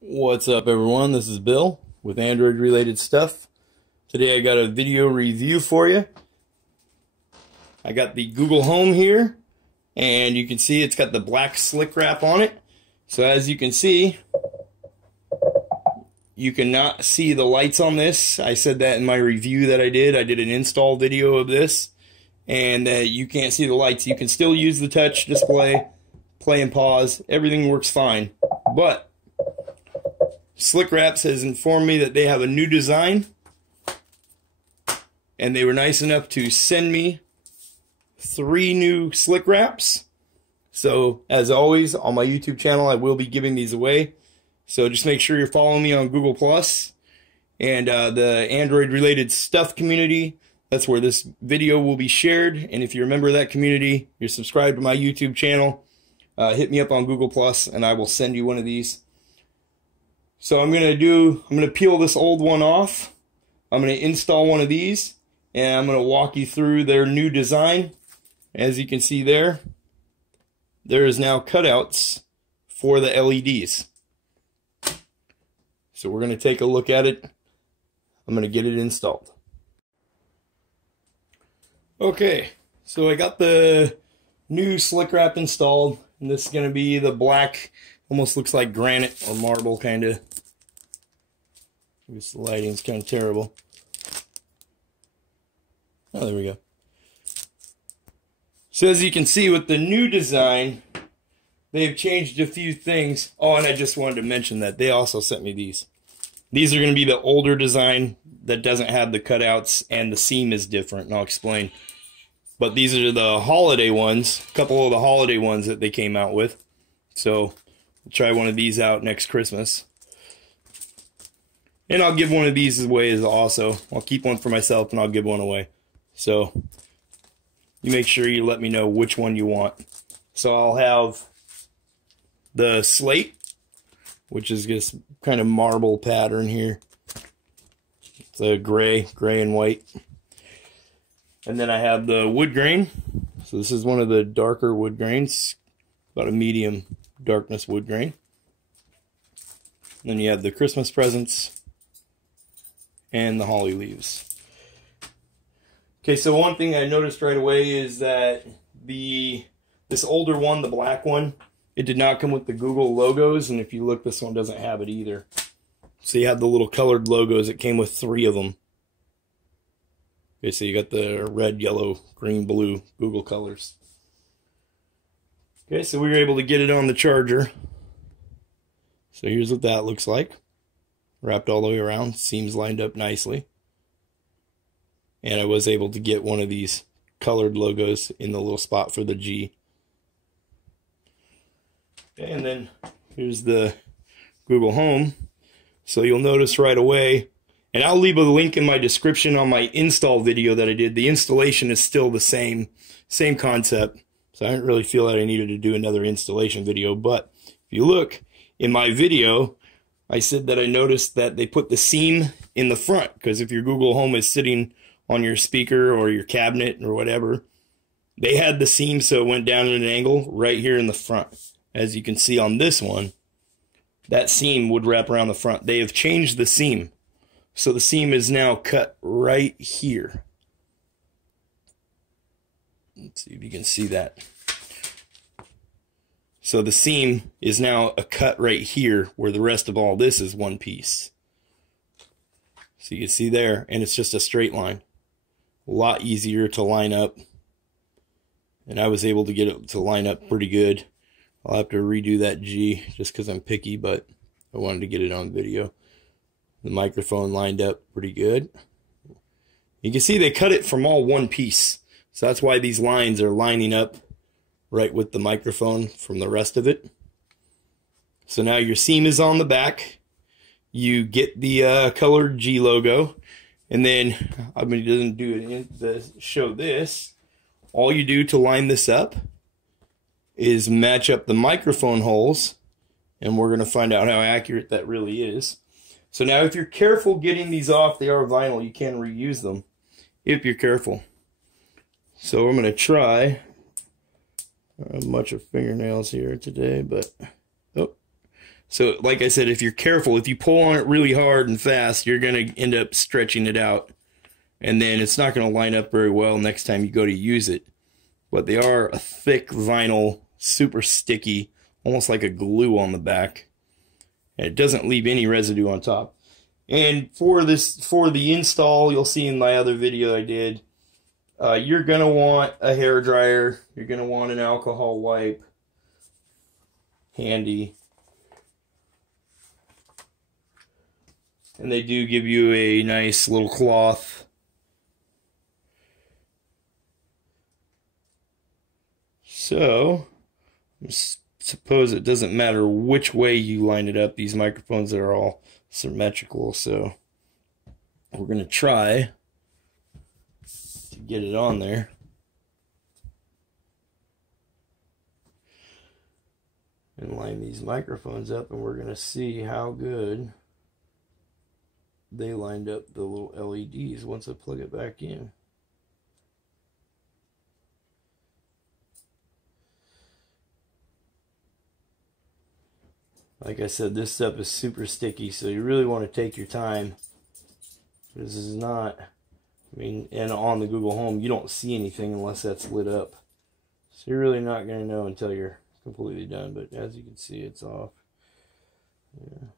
What's up, everyone? This is Bill with Android related stuff. Today I got a video review for you. I got the Google Home here, and you can see it's got the black slick wrap on it. So as you can see, you cannot see the lights on this. I said that in my review that I did. I did an install video of this, and you can't see the lights. You can still use the touch display, play and pause. Everything works fine. But Slickwraps has informed me that they have a new design, and they were nice enough to send me 3 new Slickwraps. So as always, on my YouTube channel I will be giving these away. So just make sure you're following me on Google Plus and the Android related stuff community. That's where this video will be shared. And if you're a member of that community, you're subscribed to my YouTube channel, hit me up on Google Plus and I will send you one of these. So I'm going to peel this old one off. I'm going to install one of these, and I'm going to walk you through their new design. As you can see there is now cutouts for the LEDs. So we're going to take a look at it. I'm going to get it installed. Okay, so I got the new slick wrap installed, and this is going to be the black, almost looks like granite or marble kind of. This lighting's kind of terrible. Oh, there we go. So as you can see with the new design, they've changed a few things. Oh, and I just wanted to mention that they also sent me these. These are going to be the older design that doesn't have the cutouts, and the seam is different, and I'll explain. But these are the holiday ones, a couple of the holiday ones that they came out with. So we'll try one of these out next Christmas. And I'll give one of these away as also. I'll keep one for myself and I'll give one away. So you make sure you let me know which one you want. So I'll have the slate, which is just kind of marble pattern here. It's a gray and white. And then I have the wood grain. So this is one of the darker wood grains, about a medium darkness wood grain. And then you have the Christmas presents and the holly leaves. Okay, so one thing I noticed right away is that this older one, the black one, it did not come with the Google logos, and if you look, this one doesn't have it either. So you have the little colored logos. It came with 3 of them. Okay, so you got the red, yellow, green, blue Google colors. Okay, so we were able to get it on the charger. So here's what that looks like. Wrapped all the way around, seams lined up nicely. And I was able to get one of these colored logos in the little spot for the G. And then here's the Google Home. So you'll notice right away, and I'll leave a link in my description on my install video that I did. The installation is still the same concept. So I didn't really feel that I needed to do another installation video. But if you look in my video, I said that I noticed that they put the seam in the front, because if your Google Home is sitting on your speaker or your cabinet or whatever, they had the seam so it went down at an angle right here in the front. As you can see on this one, that seam would wrap around the front. They have changed the seam. So the seam is now cut right here. Let's see if you can see that. So the seam is now a cut right here, where the rest of all this is one piece. So you can see there, and it's just a straight line. A lot easier to line up. And I was able to get it to line up pretty good. I'll have to redo that G just because I'm picky, but I wanted to get it on video. The microphone lined up pretty good. You can see they cut it from all one piece. So that's why these lines are lining up right with the microphone from the rest of it. So now your seam is on the back. You get the colored G logo, and then I mean, it doesn't do it to show this. All you do to line this up is match up the microphone holes, and we're going to find out how accurate that really is. So now if you're careful getting these off, they are vinyl. You can reuse them if you're careful. So I'm going to try. I don't have much of fingernails here today, but oh, So like I said, if you're careful, if you pull on it really hard and fast, you're going to end up stretching it out. And then it's not going to line up very well next time you go to use it. But they are a thick vinyl, super sticky, almost like a glue on the back. And it doesn't leave any residue on top. And for the install, you'll see in my other video I did, you're going to want a hair dryer. You're going to want an alcohol wipe handy. And they do give you a nice little cloth. So, I suppose it doesn't matter which way you line it up. These microphones are all symmetrical, so we're going to try to get it on there. And line these microphones up, and we're going to see how good they lined up the little LEDs once I plug it back in. Like I said, this stuff is super sticky, so you really want to take your time. This is not, I mean, and on the Google Home, you don't see anything unless that's lit up. So you're really not going to know until you're completely done, but as you can see, it's off. Yeah.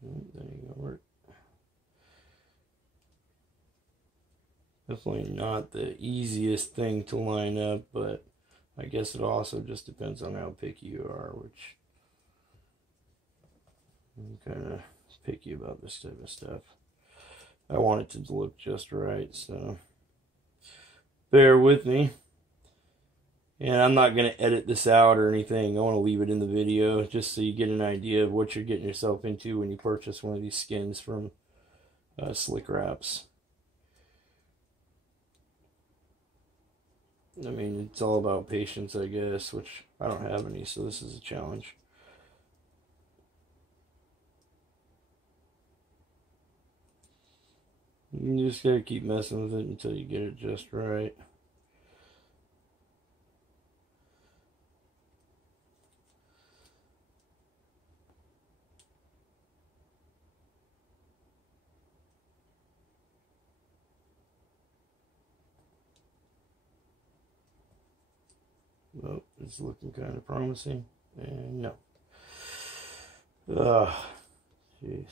That ain't gonna work. Definitely not the easiest thing to line up, but I guess it also just depends on how picky you are, which I'm kind of picky about this type of stuff. I want it to look just right, so bear with me. And I'm not going to edit this out or anything. I want to leave it in the video just so you get an idea of what you're getting yourself into when you purchase one of these skins from Slickwraps. I mean, it's all about patience, I guess, which I don't have any, so this is a challenge. You just got to keep messing with it until you get it just right. Well, it's looking kind of promising, and no. Jeez.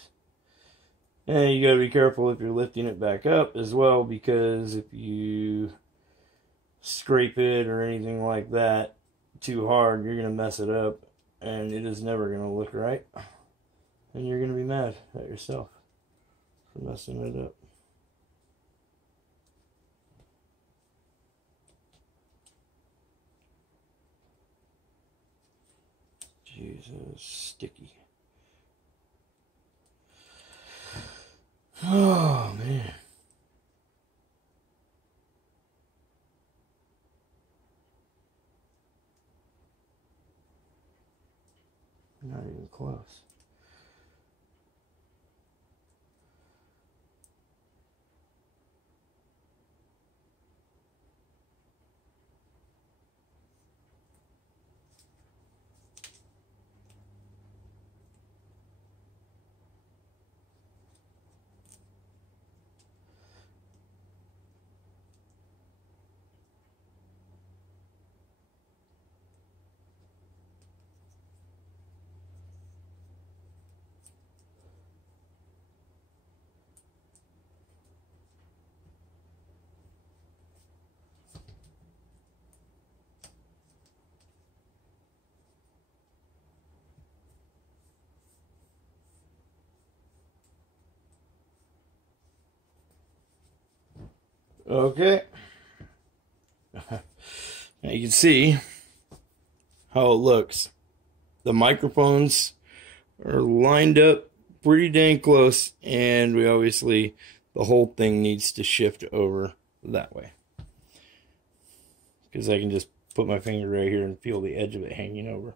And you gotta be careful if you're lifting it back up as well, because if you scrape it or anything like that too hard, you're gonna mess it up, and it is never gonna look right, and you're gonna be mad at yourself for messing it up. Jesus, sticky. Oh, man. Not even close. Okay. Now you can see how it looks. The microphones are lined up pretty dang close, and we obviously, the whole thing needs to shift over that way, because I can just put my finger right here and feel the edge of it hanging over.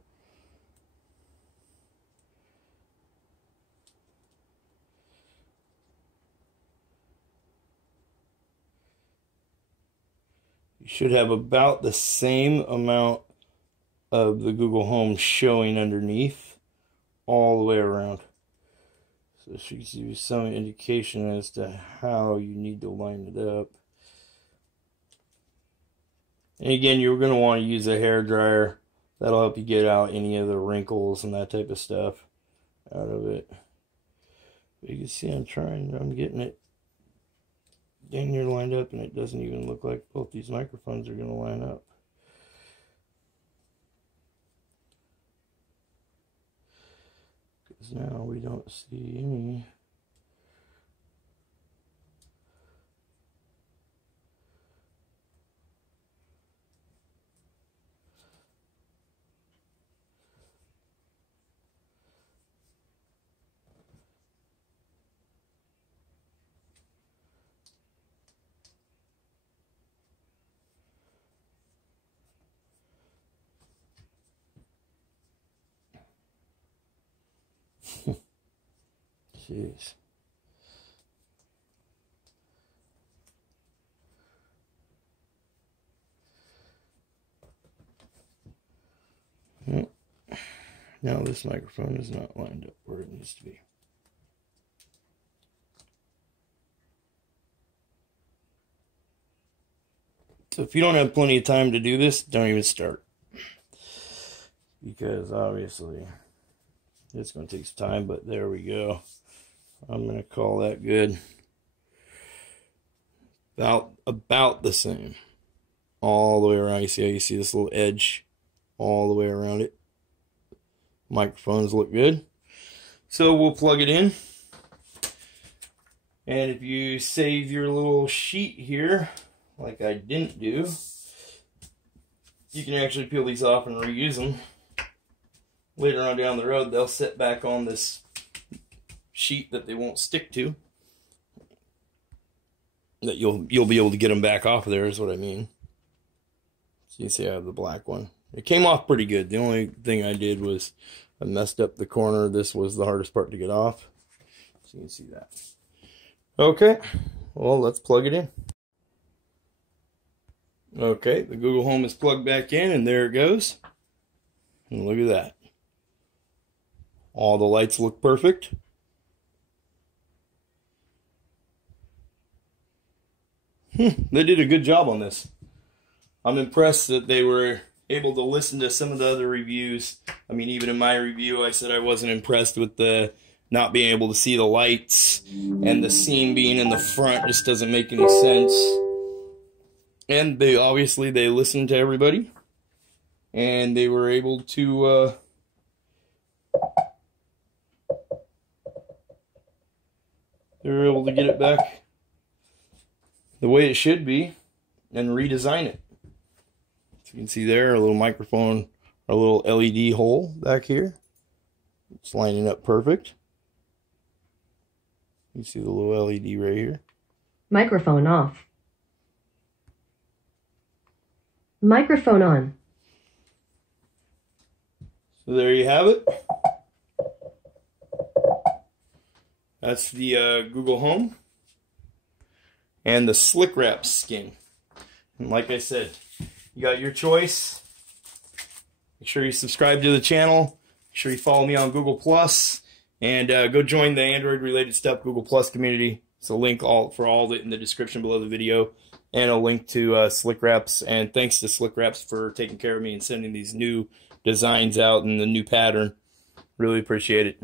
You should have about the same amount of the Google Home showing underneath all the way around. So it should give you some indication as to how you need to line it up. And again, you're going to want to use a hair dryer. That'll help you get out any of the wrinkles and that type of stuff out of it. But you can see I'm getting it dang near lined up, and it doesn't even look like both these microphones are going to line up. Because now we don't see any. Jeez. Now this microphone is not lined up where it needs to be. So if you don't have plenty of time to do this, don't even start. Because obviously it's going to take some time, but there we go. I'm going to call that good. About the same. All the way around. You see how you see this little edge all the way around it. Microphones look good. So we'll plug it in. And if you save your little sheet here, like I didn't do, you can actually peel these off and reuse them. Later on down the road, they'll sit back on this sheet that they won't stick to. That you'll be able to get them back off of there, is what I mean. So you see I have the black one. It came off pretty good. The only thing I did was I messed up the corner. This was the hardest part to get off. So you can see that. Okay, well, let's plug it in. Okay, the Google Home is plugged back in, and there it goes. And look at that. All the lights look perfect. They did a good job on this. I'm impressed that they were able to listen to some of the other reviews. I mean, even in my review, I said I wasn't impressed with the not being able to see the lights, and the seam being in the front just doesn't make any sense. And they obviously listened to everybody, and they were able to get it back the way it should be and redesign it. So you can see there a little microphone, a little LED hole back here. It's lining up perfect. You see the little LED right here. Microphone off. Microphone on. So there you have it. That's the Google Home and the Slickwraps skin. And like I said, you got your choice. Make sure you subscribe to the channel. Make sure you follow me on Google+. And go join the Android related stuff Google Plus community. It's a link for all of it in the description below the video. And a link to Slickwraps. And thanks to Slickwraps for taking care of me and sending these new designs out in the new pattern. Really appreciate it.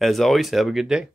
As always, have a good day.